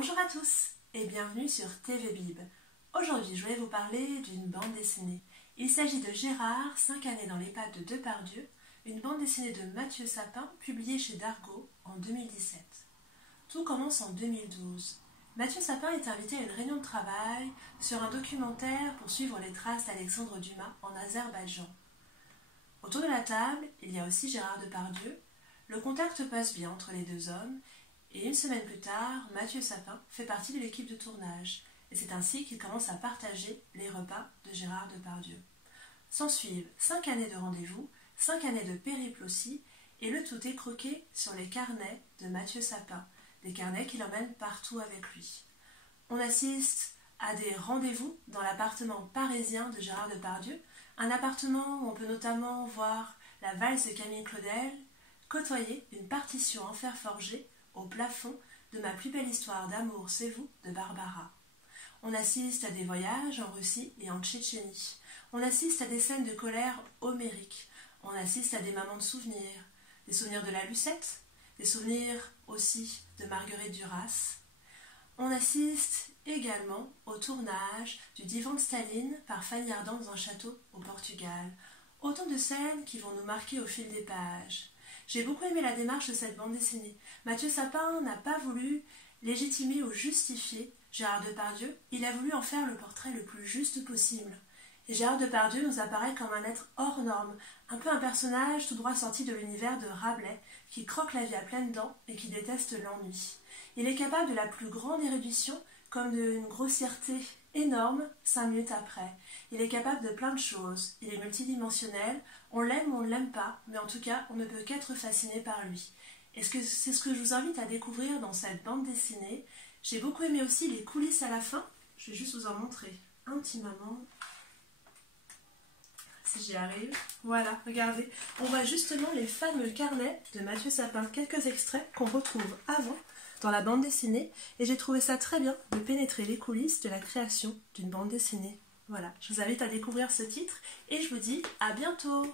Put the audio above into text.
Bonjour à tous et bienvenue sur TV Bib. Aujourd'hui, je vais vous parler d'une bande dessinée. Il s'agit de Gérard, 5 années dans les pattes de Depardieu, une bande dessinée de Mathieu Sapin, publiée chez Dargaud en 2017. Tout commence en 2012. Mathieu Sapin est invité à une réunion de travail sur un documentaire pour suivre les traces d'Alexandre Dumas en Azerbaïdjan. Autour de la table, il y a aussi Gérard Depardieu. Le contact passe bien entre les deux hommes. Et une semaine plus tard, Mathieu Sapin fait partie de l'équipe de tournage. Et c'est ainsi qu'il commence à partager les repas de Gérard Depardieu. S'ensuivent 5 années de rendez-vous, 5 années de périple aussi, et le tout est croqué sur les carnets de Mathieu Sapin, des carnets qu'il emmène partout avec lui. On assiste à des rendez-vous dans l'appartement parisien de Gérard Depardieu, un appartement où on peut notamment voir la valse de Camille Claudel, côtoyer une partition en fer forgé au plafond de Ma plus belle histoire d'amour, c'est vous, de Barbara. On assiste à des voyages en Russie et en Tchétchénie. On assiste à des scènes de colère homériques. On assiste à des moments de souvenirs. Des souvenirs de la Lucette, des souvenirs aussi de Marguerite Duras. On assiste également au tournage du Divan de Staline par Fanny Ardant dans un château au Portugal. Autant de scènes qui vont nous marquer au fil des pages. J'ai beaucoup aimé la démarche de cette bande dessinée. Mathieu Sapin n'a pas voulu légitimer ou justifier Gérard Depardieu, il a voulu en faire le portrait le plus juste possible. Et Gérard Depardieu nous apparaît comme un être hors norme, un peu un personnage tout droit sorti de l'univers de Rabelais, qui croque la vie à pleines dents et qui déteste l'ennui. Il est capable de la plus grande érudition, comme d'une grossièreté énorme 5 minutes après. Il est capable de plein de choses, il est multidimensionnel, on l'aime ou on ne l'aime pas, mais en tout cas on ne peut qu'être fasciné par lui. Et c'est ce que je vous invite à découvrir dans cette bande dessinée. J'ai beaucoup aimé aussi les coulisses à la fin, je vais juste vous en montrer un petit moment, si j'y arrive. Voilà, regardez, on voit justement les fameux carnets de Mathieu Sapin, quelques extraits qu'on retrouve avant dans la bande dessinée, et j'ai trouvé ça très bien de pénétrer les coulisses de la création d'une bande dessinée. Voilà, je vous invite à découvrir ce titre, et je vous dis à bientôt.